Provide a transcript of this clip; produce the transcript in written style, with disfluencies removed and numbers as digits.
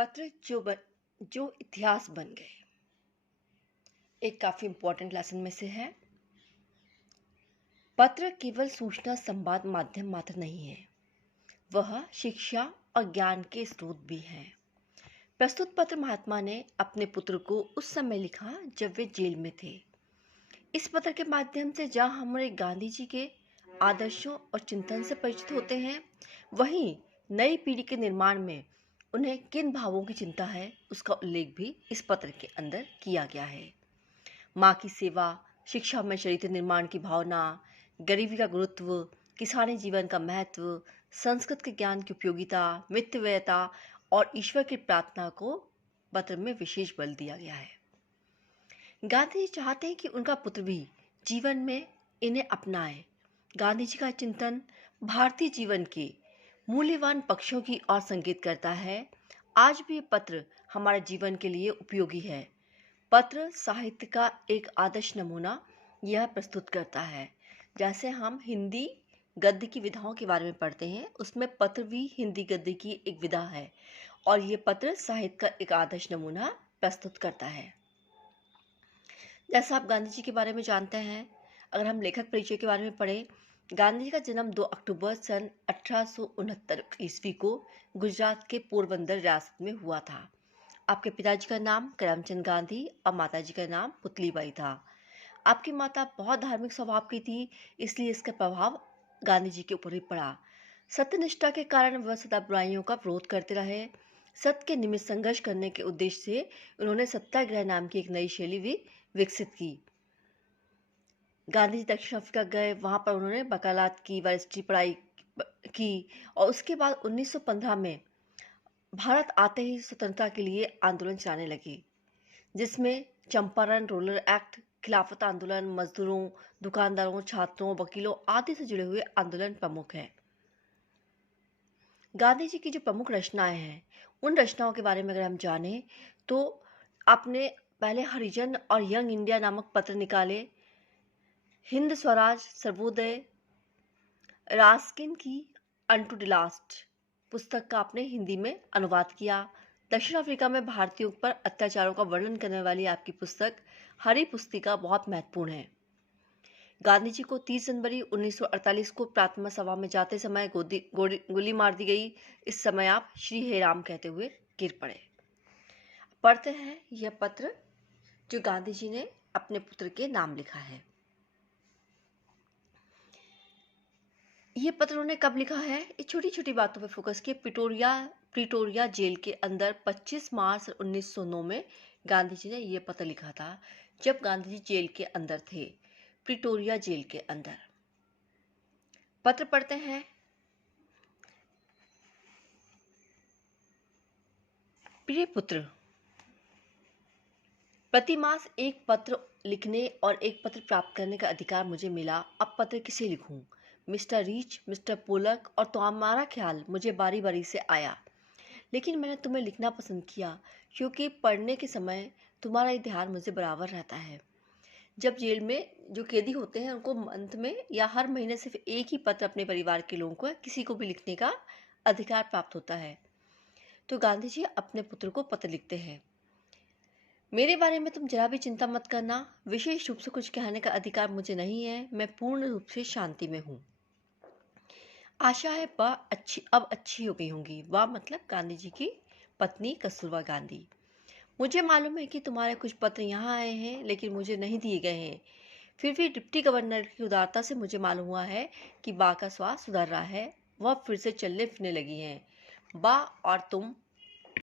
पत्र जो इतिहास बन गए। एक काफी इंपॉर्टेंट लेसन में से है। पत्र केवल सूचना संवाद माध्यम मात्र नहीं है, वह शिक्षा और ज्ञान के स्रोत भी है। प्रस्तुत पत्र महात्मा ने अपने पुत्र को उस समय लिखा जब वे जेल में थे। इस पत्र के माध्यम से जहां हमारे गांधी जी के आदर्शों और चिंतन से परिचित होते हैं, वहीं नई पीढ़ी के निर्माण में उन्हें किन भावों की चिंता है उसका उल्लेख भी इस पत्र के अंदर किया गया है। माँ की सेवा, शिक्षा में चरित्र निर्माण की भावना, गरीबी का गुरुत्व, किसानी जीवन का महत्व, संस्कृत के ज्ञान की उपयोगिता, मितव्ययता और ईश्वर की प्रार्थना को पत्र में विशेष बल दिया गया है। गांधी जी चाहते हैं कि उनका पुत्र भी जीवन में इन्हें अपनाए। गांधी जी का चिंतन भारतीय जीवन के मूल्यवान पक्षों की ओर संकेत करता है। आज भी ये पत्र हमारे जीवन के लिए उपयोगी है। पत्र साहित्य का एक आदर्श नमूना यह प्रस्तुत करता है। जैसे हम हिंदी गद्य की विधाओं के बारे में पढ़ते हैं, उसमें पत्र भी हिंदी गद्य की एक विधा है और ये पत्र साहित्य का एक आदर्श नमूना प्रस्तुत करता है। जैसा आप गांधी जी के बारे में जानते हैं, अगर हम लेखक परिचय के बारे में पढ़ें, गांधी जी का जन्म 2 अक्टूबर सन 1869 ईस्वी को गुजरात के पोरबंदर रियासत में हुआ था। आपके पिताजी का नाम करमचंद गांधी और माताजी का नाम पुतलीबाई था। आपकी माता बहुत धार्मिक स्वभाव की थी, इसलिए इसका प्रभाव गांधी जी के ऊपर भी पड़ा। सत्यनिष्ठा के कारण वह सदा बुराइयों का विरोध करते रहे। सत्य के निमित्त संघर्ष करने के उद्देश्य से उन्होंने सत्याग्रह नाम की एक नई शैली भी विकसित की। गांधी जी दक्षिण अफ्रीका गए, वहां पर उन्होंने वकालत की, वरिष्ठी पढ़ाई की और उसके बाद 1915 में भारत आते ही स्वतंत्रता के लिए आंदोलन चलाने लगे, जिसमें चंपारण रोलर एक्ट, खिलाफत आंदोलन, मजदूरों, दुकानदारों, छात्रों, वकीलों आदि से जुड़े हुए आंदोलन प्रमुख हैं। गांधी जी की जो प्रमुख रचनाएं हैं, उन रचनाओं के बारे में अगर हम जानें तो आपने पहले हरिजन और यंग इंडिया नामक पत्र निकाले, हिंद स्वराज, सर्वोदय, रास्किन की अनटू द लास्ट पुस्तक का आपने हिंदी में अनुवाद किया। दक्षिण अफ्रीका में भारतीयों पर अत्याचारों का वर्णन करने वाली आपकी पुस्तक हरी पुस्तिका बहुत महत्वपूर्ण है। गांधी जी को 30 जनवरी 1948 को प्रार्थना सभा में जाते समय गोली मार दी गई। इस समय आप श्री हे राम कहते हुए गिर पड़े। पढ़ते हैं यह पत्र जो गांधी जी ने अपने पुत्र के नाम लिखा है। ये पत्र उन्होंने कब लिखा है? ये छोटी छोटी बातों पे फोकस किए। प्रिटोरिया जेल के अंदर 25 मार्च 1909 में गांधी जी ने यह पत्र लिखा था, जब गांधी जी जेल के अंदर थे, प्रिटोरिया जेल के अंदर। पत्र पढ़ते हैं। प्रिय पुत्र, प्रति मास एक पत्र लिखने और एक पत्र प्राप्त करने का अधिकार मुझे मिला। अब पत्र किसे लिखूं? मिस्टर रीच, मिस्टर पोलक और तुम्हारा ख्याल मुझे बारी बारी से आया, लेकिन मैंने तुम्हें लिखना पसंद किया क्योंकि पढ़ने के समय तुम्हारा ध्यान मुझे बराबर रहता है। जब जेल में जो कैदी होते हैं उनको मंथ में या हर महीने सिर्फ एक ही पत्र अपने परिवार के लोगों को किसी को भी लिखने का अधिकार प्राप्त होता है। तो गांधी जी अपने पुत्र को पत्र लिखते हैं। मेरे बारे में तुम जरा भी चिंता मत करना, विशेष रूप से कुछ कहने का अधिकार मुझे नहीं है। मैं पूर्ण रूप से शांति में हूँ। आशा है वह अब अच्छी हो गई होंगी। वह मतलब गांधी जी की पत्नी कस्तूरबा गांधी। मुझे मालूम है कि तुम्हारे कुछ पत्र यहाँ आए हैं, लेकिन मुझे नहीं दिए गए हैं। फिर भी डिप्टी गवर्नर की उदारता से मुझे मालूम हुआ है कि बा का स्वास्थ्य सुधर रहा है। वह फिर से चलने फिरने लगी हैं। बा और तुम